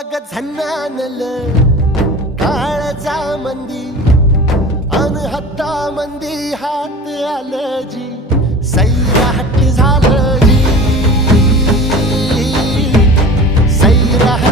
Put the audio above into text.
अग झन्नानल काळजा मंदी अन हत्ता मंदी हात आलं जी सैराट झालं जी सैराट